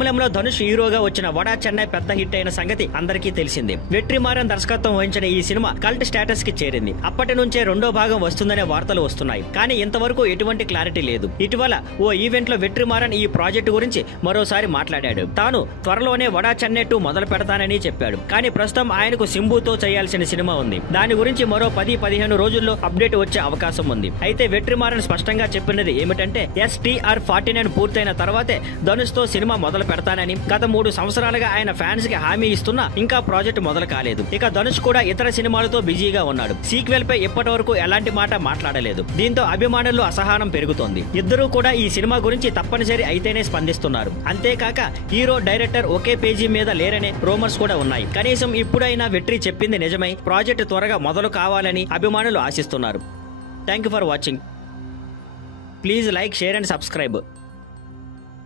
తమిళంలో ధనుష్ హీరోగా వచ్చిన వడా చెన్నై పెద్ద హిట్ అయిన సంగతి అందరికీ తెలిసిందే. వెట్రిమారన్ దర్శకత్వం వహించిన ఈ సినిమా కల్ట్ స్టేటస్ కి చేరింది. అప్పటి నుంచే రెండో భాగం వస్తుందనే వార్తలు వస్తున్నాయి. కానీ ఇంతవరకు ఎటువంటి క్లారిటీ లేదు. ఇటీవల ఓ ఈవెంట్ లో వెట్రిమారన్ ఈ ప్రాజెక్టు గురించి మరోసారి మాట్లాడాడు. తాను త్వరలోనే వడా చెన్నై 2 మొదలు పెడతానని చెప్పాడు. కానీ ప్రస్తుతం ఆయనకు సింబుతో చేయాల్సిన సినిమా ఉంది. దాని గురించి మరో 10-15 రోజుల్లో అప్డేట్ వచ్చే అవకాశం ఉంది. అయితే వెట్రిమారన్ స్పష్టంగా చెప్పినది ఏమిటంటే STR49 పూర్తయిన తర్వాతే ధనుష్ తో సినిమా మొదలు పెడతానని. గత 3 సంవత్సరాలుగా ఆయన ఫ్యాన్స్ కి హామీ ఇస్తున్నా ఇంకా ప్రాజెక్ట్ మొదలు కాలేదు. ఇక ధనుష్ కూడా ఇతర సినిమాలతో బిజీగా ఉన్నాడు. సీక్వెల్ పై ఇప్పటి వరకు ఎలాంటి మాట మాట్లాడలేదు. దీంతో అభిమానుల్లో అసహనం పెరుగుతోంది. ఇద్దరూ కూడా ఈ సినిమా గురించి తప్పనిసరి అయితేనే స్పందిస్తున్నారు. అంతేకాక హీరో డైరెక్టర్ ఒకే పేజీ మీద లేరనే రూమర్స్ కూడా ఉన్నాయి. కనీసం ఇప్పుడైనా వెట్రి చెప్పింది నిజమై ప్రాజెక్ట్ త్వరగా మొదలు కావాలని అభిమానులు ఆశిస్తున్నారు. Thank you for watching. Please like, share and subscribe.